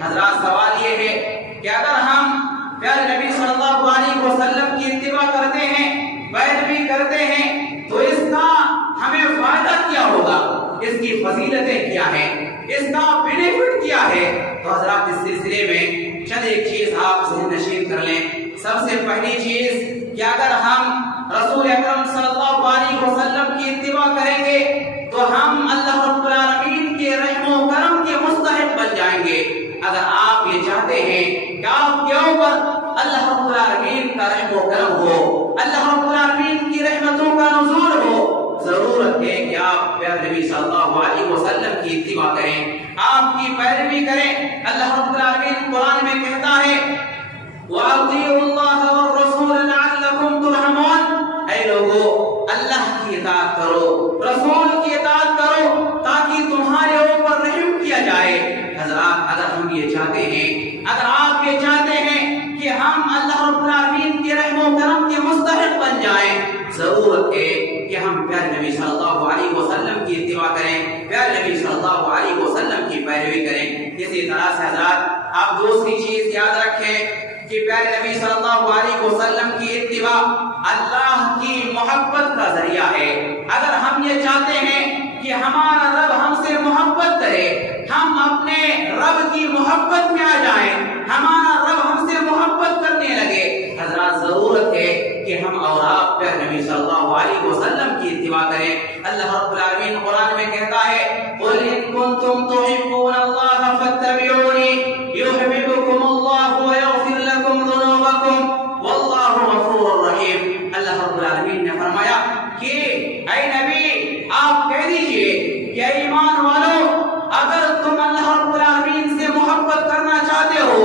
حضرات سوال یہ ہے کہ اگر ہم پیارے نبی صلی اللہ علیہ وسلم کی اتباع کرتے ہیں، پیروی کرتے ہیں، تو اس کا ہمیں فائدہ کیا ہوگا، اس کی فضیلتیں کیا ہیں، اس کا بینیفٹ کیا ہے؟ تو حضرات اس سلسلے میں چند ایک چیز آپ ذہن نشین کر لیں۔ سب سے پہلی چیز کہ اگر ہم رسول اکرم صلی اللہ علیہ وسلم کی اتباع کریں گے تو ہم اللہ رب العالمین کے رحم و کرم کے مستحق بن جائیں گے۔ اگر آپ یہ چاہتے ہیں کہ آپ کے اوپر اللہ رب العالمین کا رحم و کرم ہو، اللہ رب العالمین کی رحمتوں کا نزول ہو، ضرورت ہے کہ آپ پیارے نبی صلی اللہ علیہ وسلم کی اتباع کریں، آپ کی پیروی کریں۔ اللہ رب العالمین قرآن میں کہتا ہے وَأَطِيعُوا اللَّهَ وَالرَّسُولَ لَعَلَّكُمْ تُرْحَمُونَ، اے لوگو اللہ کی اطاعت کرو، رسول کی اطاعت کرو تاکہ تمہارے اوپر رحم کیا جائے۔ حضرات اگر ہم یہ چاہتے ہیں، اگر آپ یہ چاہتے ہیں کہ ہم اللہ رب العالمین کے رحم و کرم کے مستحق بن جائیں، ضرورت ہے کہ ہم پیارے نبی صلی اللہ علیہ وسلم کی اتباع کریں، پیارے نبی صلی اللہ علیہ وسلم کی پیروی کریں۔ اسی طرح سے حضرات آپ دوسری چیز یاد رکھیں کہ پیارے نبی صلی اللہ علیہ وسلم کی اتباع اللہ کی محبت کا ذریعہ ہے۔ اگر ہم یہ چاہتے ہیں کہ ہمارا رب ہم سے محبت کرے، ہم اپنے رب کی محبت میں آ جائیں، ہمارا رب ہم سے محبت کرنے لگے، حضرات ضرورت ہے کہ ہم اور آپ پیارے نبی صلی اللہ علیہ وسلم کی اتباع کریں۔ اللہ رب العالمین قرآن میں کہتا ہے قُلْ إِن كُنتُمْ تُحِبُّونَ اللَّهَ فَاتَّبِعُونِي يُحْبِبْكُمُ اللَّهُ وَيَغْفِرْ لَكُمْ ذُنُوبَكُمْ وَاللَّهُ غَفُورٌ رَحِيمٌ۔ اللہ رب العالمین نے فرمایا کہ اے نبی آپ کہہ دیجئے کہ ایمان والو، اگر تم اللہ رب العالمین سے محبت کرنا چاہتے ہو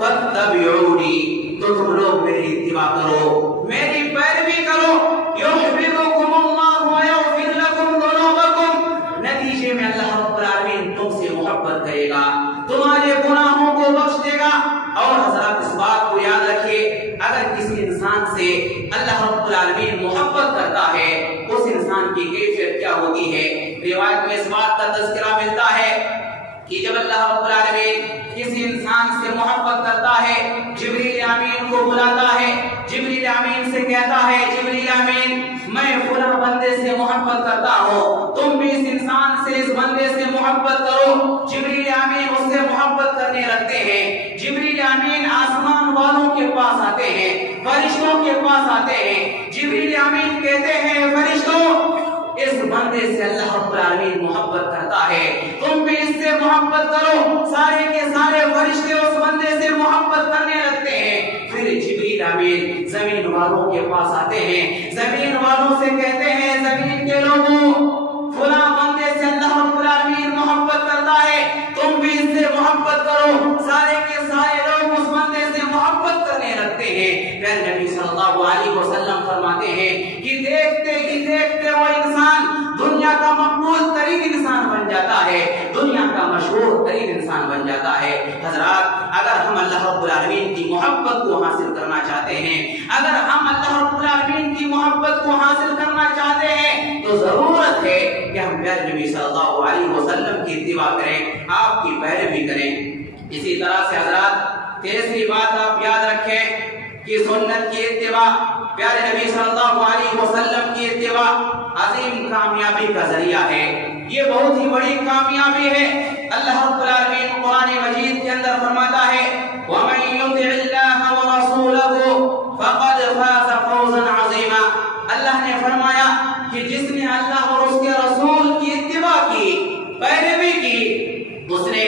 فَاتَّبِعُونِي، تو تم لوگ میری اتباع کرو، میری پیروی کرو، يُحْبِبْكُمُ اللَّهُ وَيَغْفِرْ لَكُمْ ذُنُوبَكُمْ، نتیجے میں اللہ رب العالمین تم سے محبت کرے گا، تمہارے گناہوں کو بخش دے گا۔ اور حضرات اس بات کو یاد رکھیے، اگر کسی انسان سے اللہ رب العالمین محبت کرتا ہے، اس انسان کی کیفیت کیا ہوتی ہے؟ روایت میں اس بات کا تذکرہ ملتا ہے کہ جب اللہ رب العالمین کسی انسان سے محبت کرتا ہے، جبریل امین کو بلاتا ہے، جبریل امین سے کہتا ہے جبریل امین میں فلاں بندے سے محبت کرتا ہوں، تم بھی اس انسان سے، اس بندے سے محبت کرو۔ جبریل امین اس سے محبت کرنے لگتے ہیں۔ جبریل امین آسمان والوں کے پاس آتے ہیں، فرشتوں کے پاس آتے ہیں۔ جبریل امین کہتے ہیں فرشتوں اس بندے سے اللہ رب العالمین محبت کرتا ہے، تم بھی اس سے محبت کرو۔ سارے کے سارے فرشتے اس بندے سے محبت کرنے لگتے ہیں۔ پھر جبریل امین زمین والوں کے پاس آتے ہیں، زمین والوں سے کہتے ہیں زمین کے لوگوں فلاں بندے سے اللہ رب العالمین محبت کرتا ہے، تم بھی اس سے محبت کرو۔ سارے کے سارے لوگ اس بندے سے محبت کرنے لگتے ہیں۔ پھر نبی صلی اللہ علیہ وسلم فرماتے ہیں کہ دیکھتے ہی دیکھتے وہ انسان دنیا کا مقبول ترین انسان بن جاتا ہے، دنیا کا مشہور ترین انسان بن جاتا ہے۔ حضرات اگر ہم اللہ رب العالمین کی محبت کو حاصل کرنا چاہتے ہیں، اگر ہم اللہ رب العالمین کی محبت کو حاصل کرنا چاہتے ہیں، تو ضرورت ہے کہ ہم پیارے نبی صلی اللہ علیہ وسلم کی اتباع کریں، آپ کی پیروی کریں۔ اسی طرح سے حضرات تیسری بات آپ یاد رکھیں کہ سنت کی اتباع، پیارے نبی صلی اللہ علیہ وسلم کی اتباع عظیم کامیابی کا ذریعہ ہے، یہ بہت ہی بڑی کامیابی ہے۔ اللہ رب العالمین قرآن مجید کے اندر فرماتا ہے وَمَن يُطِعِ اللَّهَ وَرَسُولَهُ فَقَدْ فَازَ فَوْزًا عَظِيمًا۔ اللہ نے فرمایا کہ جس نے اللہ اور اس کے رسول کی اتباع کی، پیروی کی، اس نے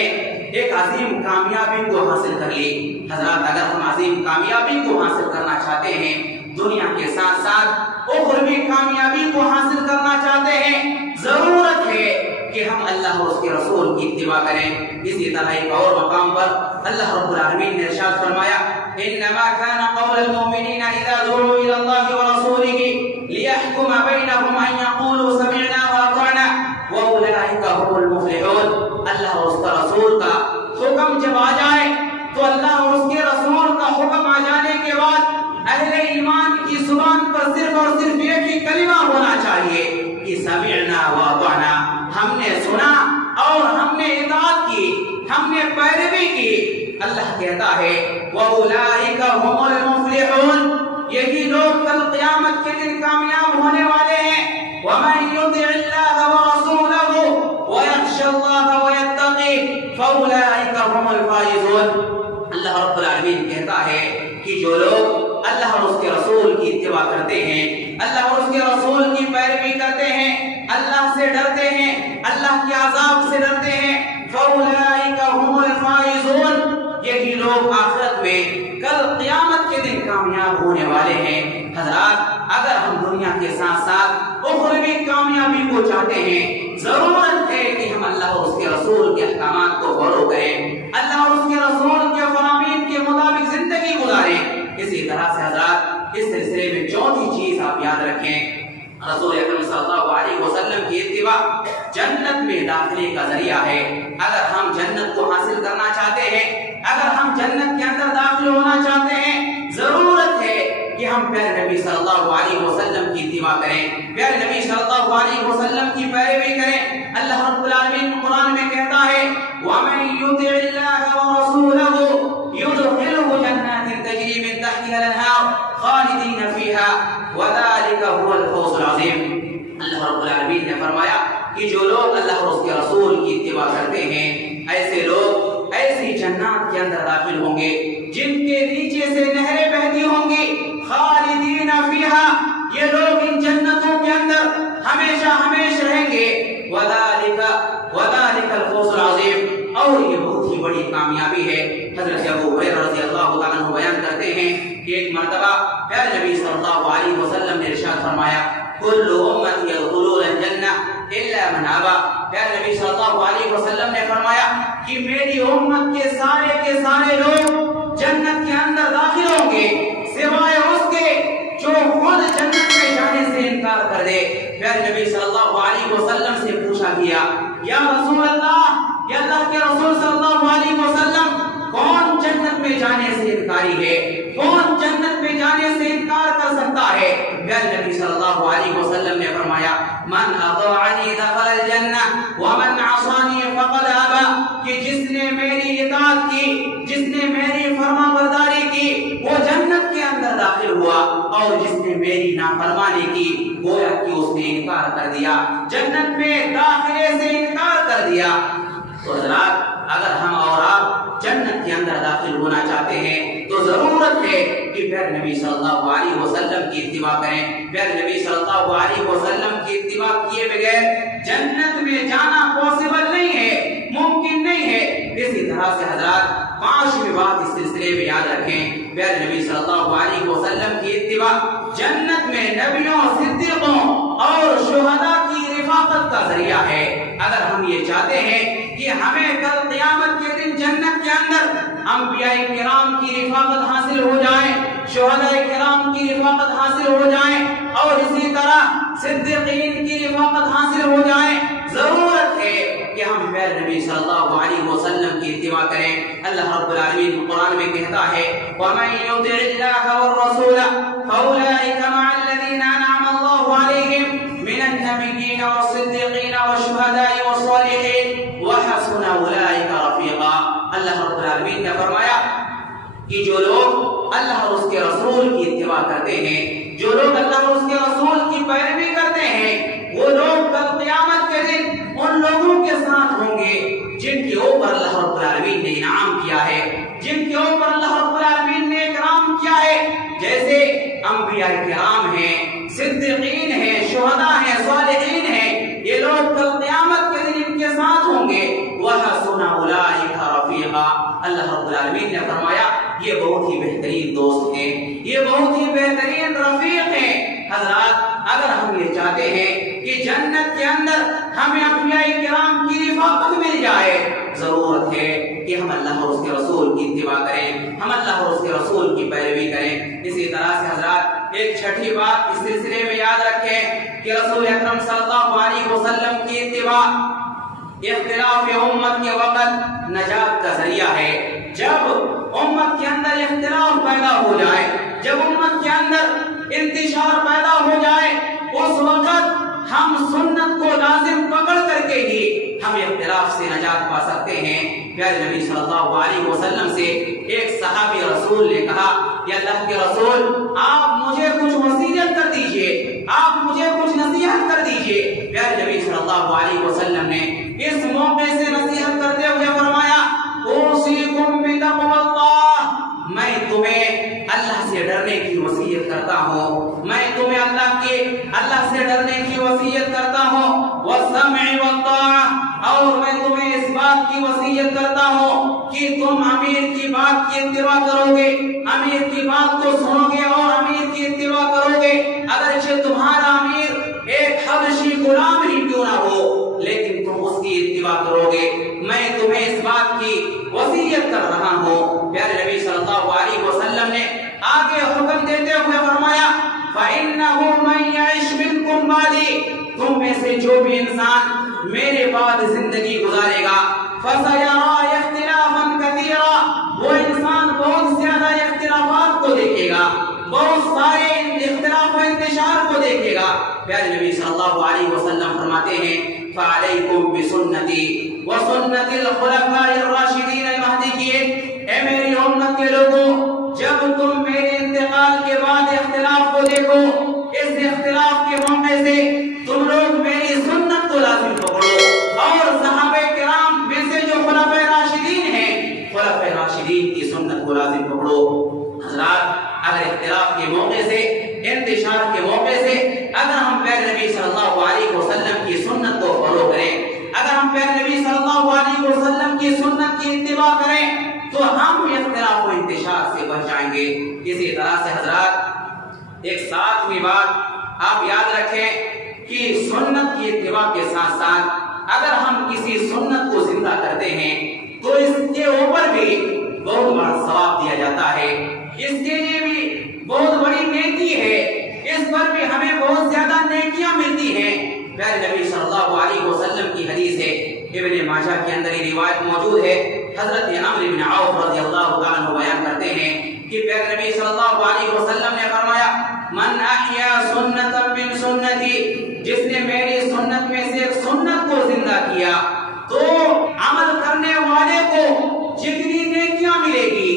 ایک عظیم کامیابی کو حاصل کر لی۔ حضرات اگر ہم عظیم کامیابی کو حاصل کرنا چاہتے ہیں، دنیا کے ساتھ ساتھ اخروی کامیابی کو حاصل کرنا چاہتے ہیں، ضرورت ہے کہ ہم اللہ اور اس کے رسول کی اتباع کریں۔ اسی طرح ایک اور مقام پر اللہ رب العالمین نے ارشاد فرمایا انما كان قول المؤمنين اذا دعوا الى الله ورسوله ليحكم بينهم ان يقولوا سمعنا واطعنا واولئك هم المفلحون۔ اللہ اور اس کا رسول کا حکم جب آ جائے تو اللہ اور اس کے رسول کا حکم آ جانے کے بعد اہل ایمان کی زبان پر صرف اور صرف ایک ہی کلمہ ہونا چاہیے کہ سمعنا واطعنا، ہم نے سنا اور ہم نے اطاعت کی، ہم نے پیروی کی۔ اللہ کہتا ہے وَأُولَٰئِكَ هُمُ الْمُفْلِحُونَ، یہی لوگ کل قیامت کے دن کامیاب ہونے والے ہیں۔ وَمَن يُطِعِ اللَّهَ وَرَسُولَهُ وَيَخْشَ اللَّهَ وَيَتَّقِهِ فَأُولَٰئِكَ هُمُ الْفَائِزُونَ۔ اللہ رب العالمین کہتا ہے کہ جو لوگ اللہ اور اس کے رسول کی اتباع کرتے ہیں، اللہ اور اس کے رسول کی پیروی کرتے ہیں، اللہ سے ڈرتے ہیں، اللہ کے عذاب سے ڈرتے ہیں، فَأُولَٰئِكَ هُمُ الْفَائِزُونَ، یہی لوگ آخرت میں کل قیامت کے دن کامیاب ہونے والے ہیں۔ حضرات، اگر ہم دنیا کے ساتھ ساتھ اخروی کامیابی کو چاہتے ہیں، ضرورت ہے کہ ہم اللہ اور اس کے رسول کے احکامات کو فالو کریں، اللہ اور اس کے رسول کے فرامین کے مطابق زندگی گزاریں۔ اسی طرح سے حضرات، اس سلسلے میں چوتھی چیز آپ یاد رکھیں، رسول اکرم صلی اللہ علیہ وسلم کی اتباع جنت میں داخلے کا ذریعہ ہے۔ اگر ہم جنت کو حاصل کرنا چاہتے ہیں، اگر ہم جنت کے اندر داخل ہونا چاہتے ہیں، ضرورت ہے کہ ہم پیارے نبی صلی اللہ علیہ وسلم کی اتباع کریں، پیارے نبی صلی اللہ علیہ وسلم کی پیروی کریں۔ اللہ رب العالمین قرآن میں کہتا ہے وَمَن يُطِعِ اللَّهَ وَرَسُولَهُ يُدْخِلْهُ جَنَّاتٍ تَجْرِي مِن تَحْتِهَا الْأَنْهَارُ خَالِدِينَ فِيهَا وَذَلِكَ هُوَ الْفَوْزُ الْعَظِيمُ۔ اللہ رب العالمین نے فرمایا کہ جو لوگ اللہ اور اس کے رسول کی اتباع کرتے ہیں، ایسے لوگ ایسی جنات کے اندر داخل ہوں گے جن کے نیچے سے نہریں بہتی ہوں گی، خالدین فیہا، یہ لوگ ان جنتوں کے اندر ہمیشہ ہمیشہ رہیں گے، وذالک الفوز العظیم، اور یہ بہت ہی بڑی کامیابی ہے۔ حضرت ابو ہریرہ رضی اللہ تعالیٰ عنہ بیان کرتے ہیں کہ ایک مرتبہ پیارے نبی صلی اللہ علیہ وسلم نے ارشاد فرمایا کل امتی یدخلون الجنہ الا من ابا، پیارے نبی صلی اللہ علیہ وسلم نے فرمایا کہ میری امت کے سارے لوگ جنت کے اندر داخل ہوں گے سوائے اس کے جو خود جنت میں جانے سے انکار کر دے۔ پیارے نبی صلی اللہ علیہ وسلم سے پوچھا گیا یا رسول اللہ، یا اللہ کے رسول صلی اللہ علیہ وسلم، کون جنت میں جانے سے انکاری ہے، کون جنت میں جانے سے انکار کر سکتا ہے؟ پیارے نبی صلی اللہ علیہ وسلم نے فرمایا من اطاعنی دخل الجنہ ومن عصانی فقد ابا، کہ جس نے میری اطاعت کی، جس نے میری فرما برداری کی، وہ جنت کے اندر داخل ہوا، اور جس نے میری نافرمانی کی گویا کہ اس نے انکار کر دیا، جنت میں داخلے سے انکار کر دیا۔ تو حضرات، اگر ہم اور آپ جنت کے اندر داخل ہونا چاہتے ہیں تو ضرورت ہے کہ پیارے نبی صلی اللہ علیہ وسلم کی اتباع کریں۔ پیارے نبی صلی اللہ علیہ وسلم کی اتباع کیے بغیر جنت میں جانا پاسبل نہیں ہے، ممکن نہیں ہے۔ اسی طرح سے حضرات، پانچویں بات اس سلسلے میں یاد رکھیں، پیارے نبی صلی اللہ علیہ وسلم کی اتباع جنت میں نبیوں، صدیقوں اور شہداء کی رفاقت کا ذریعہ ہے۔ اگر ہم یہ چاہتے ہیں کہ ہمیں کل قیامت کے دن جنت کے اندر انبیاء کرام کی رفاقت حاصل ہو جائے، شہداء کرام کی رفاقت حاصل ہو جائے، اور اسی طرح صدیقین کی رفاقت حاصل ہو جائے، ضرورت ہے کہ ہم پیارے نبی صلی اللہ علیہ وسلم کی اتباع کریں۔ اللہ رب العالمین قرآن میں کہتا ہے وَمَن يُطِعِ اللَّهَ وَالرَّسُولَ فَأُولَٰئِكَ مَعَ الَّذِينَ أَنْعَمَ اللَّهُ عَلَيْهِم مِّنَ النَّبِيِّينَ وَالصِّدِّيقِينَ وَالشُّهَدَاءِ وَالصَّالِحِينَ وَحَسُنَ أُولَٰئِكَ رَفِيقًا۔ اللہ رب العالمین نے فرمایا کہ جو لوگ اللہ اور اس کے رسول کی اتباع کرتے ہیں، جو لوگ اللہ اور اس کے رسول کی پیروی کرتے ہیں، وہ لوگ کل قیامت کے دن ان لوگوں کے ساتھ ہوں گے جن کے اوپر اللہ رب العالمین نے انعام کیا ہے، جن کے اوپر اللہ رب العالمین نے اکرام کیا ہے، جیسے انبیاء کرام ہیں، صدیقین ہیں، شہداء ہیں، صالحین ہیں، یہ لوگ کل قیامت کے دن ان کے ساتھ ہوں گے۔ وَحَسُنَ أُولَٰئِكَ رَفِيقًا، اللہ رب العالمین نے فرمایا یہ بہت ہی بہترین دوست ہیں، یہ بہت ہی بہترین رفیق ہیں۔ حضرات، اگر ہم یہ چاہتے ہیں کہ جنت کے اندر ہمیں انبیاء کرام کی رفاقت مل جائے، ضرورت ہے کہ ہم اللہ اور اس کے رسول کی اتباع کریں، ہم اللہ اور اس کے رسول کی پیروی کریں۔ اسی طرح سے حضرات، ایک چھٹی بات اس سلسلے میں یاد رکھیں کہ رسول اکرم صلی اللہ علیہ وسلم کی اتباع اختلاف امت کے وقت نجات کا ذریعہ ہے۔ جب امت کے اندر اختلاف پیدا ہو جائے، جب امت کے اندر انتشار پیدا ہو جائے، اس وقت ہم سنت کو لازم پکڑ کر کے ہی ہم اختلاف سے نجات پا سکتے ہیں۔ پیارے نبی صلی اللہ علیہ وسلم سے صحابی رسول نے کہا کہ اللہ کے رسول آپ مجھے کچھ وصیت کر دیجئے، آپ مجھے کچھ نصیحت کر دیجئے۔ پیارے نبی صلی اللہ علیہ وسلم نے اس موقع سے نصیحت کرتے ہوئے فرمایا اوصیکم بتقوی اللہ، میں تمہیں اللہ سے ڈرنے کی وصیت کرتا ہوں، میں تمہیں اللہ سے ڈرنے کی وصیت کرتا ہوں، والسمع والطاعہ، اور میں تمہیں اس بات کی وصیت کرتا ہوں کہ تم امیر کی بات کی اتباع کرو گے، امیر کی بات کو سنو گے اور امیر کی اتباع کرو گے، اگرچہ تمہارا امیر ایک حبشی غلام ہی کیوں نہ ہو، لیکن تم اس کی اتباع کرو گے۔ میں تمہیں اس بات کی وصیت کر رہا ہوں۔ پیارے نبی صلی اللہ علیہ وسلم نے آگے حکم دیتے ہوئے فرمایا فَإِنَّهُ مَن يَعِشْ مِنكُم بَعْدِي، تم میں سے جو بھی انسان میرے بعد زندگی گزارے گا فَسَيَرَىٰ اخْتِلَافًا كَثِيرًا، وہ انسان بہت زیادہ اختلافات کو دیکھے گا، بہت سارے اختلاف و انتشار کو دیکھے گا۔ پیارے نبی صلی اللہ علیہ وسلم فرماتے ہیں فَعَلَيْكُمْ بِسُنَّتِي وَسُنَّتِ الْخُلَفَاءِ الرَّاشِدِينَ الْمَهْدِيِّينَ، اے میری امت کے لوگوں، جب تم میرے انتقال کے بعد اختلاف کو دیکھو، اس اختلاف کے موقع سے تم لوگ میری سنت کو لازم پکڑو، اور صحابہ کرام میں سے جو خلفائے راشدین ہیں، خلفائے راشدین کی سنت کو لازم پکڑو۔ حضرات، اگر اختلاف کے موقع سے، انتشار کے موقع سے اگر ہم پیارے نبی صلی اللہ علیہ وسلم کی سنت کو فالو کریں، اگر ہم پیارے نبی صلی اللہ علیہ وسلم کی سنت کی اتباع کریں، تو ہم اختلاف و انتشار سے بچ جائیں گے۔ اسی طرح سے حضرات، ایک ساتویں بات آپ یاد رکھیں کہ سنت کی اتباع کے ساتھ ساتھ اگر ہم کسی سنت کو زندہ کرتے ہیں تو اس کے اوپر بھی بہت بڑا ثواب دیا جاتا ہے، اس کے لیے بھی بہت بڑی نیکی ہے، اس پر بھی ہمیں بہت زیادہ نیکیاں ملتی ہیں۔ پیارے نبی صلی اللہ علیہ وسلم کی حدیث ہے، ابن ماجہ کے اندر یہ روایت موجود ہے، حضرت عمرو بن عوف رضی اللہ تعالیٰ عنہ بیان کرتے ہیں کہ پیارے نبی صلی اللہ علیہ وسلم نے فرمایا من احیا سنتا من سنتی، جس نے میری سنت میں سے ایک سنت کو زندہ کیا تو عمل کرنے والے کو جتنی نیکیاں ملے گی،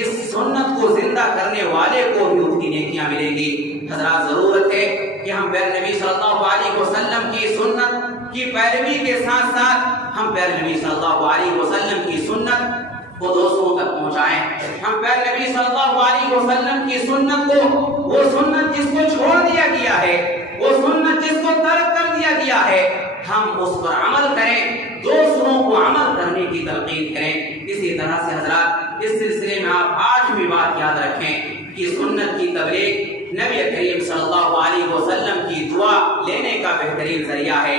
اس سنت کو زندہ کرنے والے کو بھی اتنی نیکیاں ملے گی۔ حضرات، ضرورت ہے کہ ہم پیارے نبی صلی اللہ علیہ وسلم کی سنت کی پیروی کے ساتھ ساتھ ہم پیارے نبی صلی اللہ علیہ وسلم کی سنت کو دوسروں تک پہنچائیں۔ ہم پیارے نبی صلی اللہ علیہ وسلم کی سنت کو، وہ سنت جس کو چھوڑ دیا گیا ہے، وہ سنت جس کو ترک کر دیا گیا ہے، ہم اس پر عمل کریں، دوسروں کو عمل کرنے کی تلقین کریں۔ اسی طرح سے حضرات، اس سلسلے میں آپ آٹھویں بات یاد رکھیں کہ سنت کی تبلیغ نبی کریم صلی اللہ علیہ وسلم کی دعا لینے کا بہترین ذریعہ ہے۔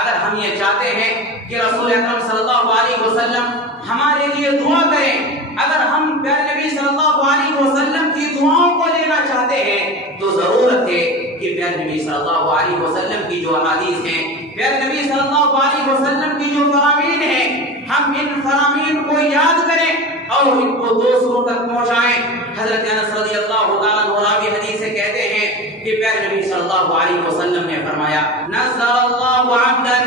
اگر ہم یہ چاہتے ہیں کہ رسول اکرم صلی اللہ علیہ وسلم ہمارے لیے دعا کریں، اگر ہم پیارے نبی صلی اللہ علیہ وسلم کی دعاؤں کو لینا چاہتے ہیں، تو ضرورت ہے کہ پیارے نبی صلی اللہ علیہ وسلم کی جو احادیث ہیں، پیارے نبی صلی اللہ علیہ وسلم کی جو فرامین ہیں، ہم ان فرامین کو یاد کریں اور ان کو دوسروں تک پہنچائیں۔ حضرت انس رضی اللہ تعالیٰ عنہ راوی حدیث سے کہتے ہیں کہ پیارے نبی صلی اللہ علیہ وسلم نے فرمایا نصر اللہ عبدا،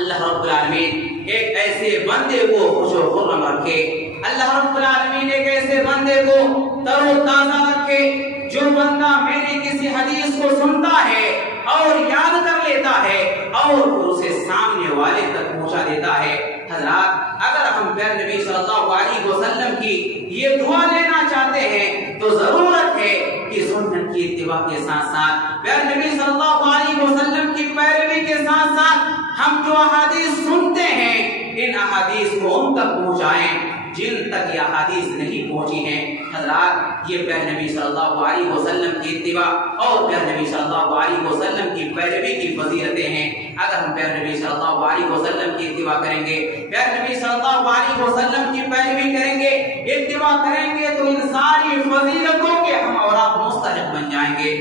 اللہ رب العالمین ایک ایسے بندے کو خوش و خرم رکھے، اللہ رب العالمین ایک ایسے بندے کو تر و تازہ رکھے جو بندہ میری کسی حدیث کو سنتا ہے اور یاد کر لیتا ہے اور پھر اسے سامنے والے تک پہنچا دیتا ہے۔ حضرات، اگر ہم پیارے نبی صلی اللہ علیہ وسلم کی یہ دعا لینا چاہتے ہیں تو ضرورت ہے کہ سنت کی اتباع کے ساتھ ساتھ پیارے نبی صلی اللہ علیہ وسلم کی پیروی کے ساتھ ساتھ ہم جو احادیث سنتے ہیں، ان احادیث کو ان تک پہنچائیں جن تک یہ احادیث نہیں پہنچی ہیں۔ حضرات، یہ پیارے نبی صلی اللہ علیہ وسلم کی اتباع اور پیارے نبی صلی اللہ علیہ وسلم کی پیروی کی فضیلتیں ہیں۔ اگر ہم پیارے نبی صلی اللہ علیہ وسلم کی اتباع کریں گے، پیارے نبی صلی اللہ علیہ وسلم کی پیروی کریں گے، اتباع کریں گے، تو ان ساری فضیلتوں کے ہم اور آپ مستحق بن جائیں گے۔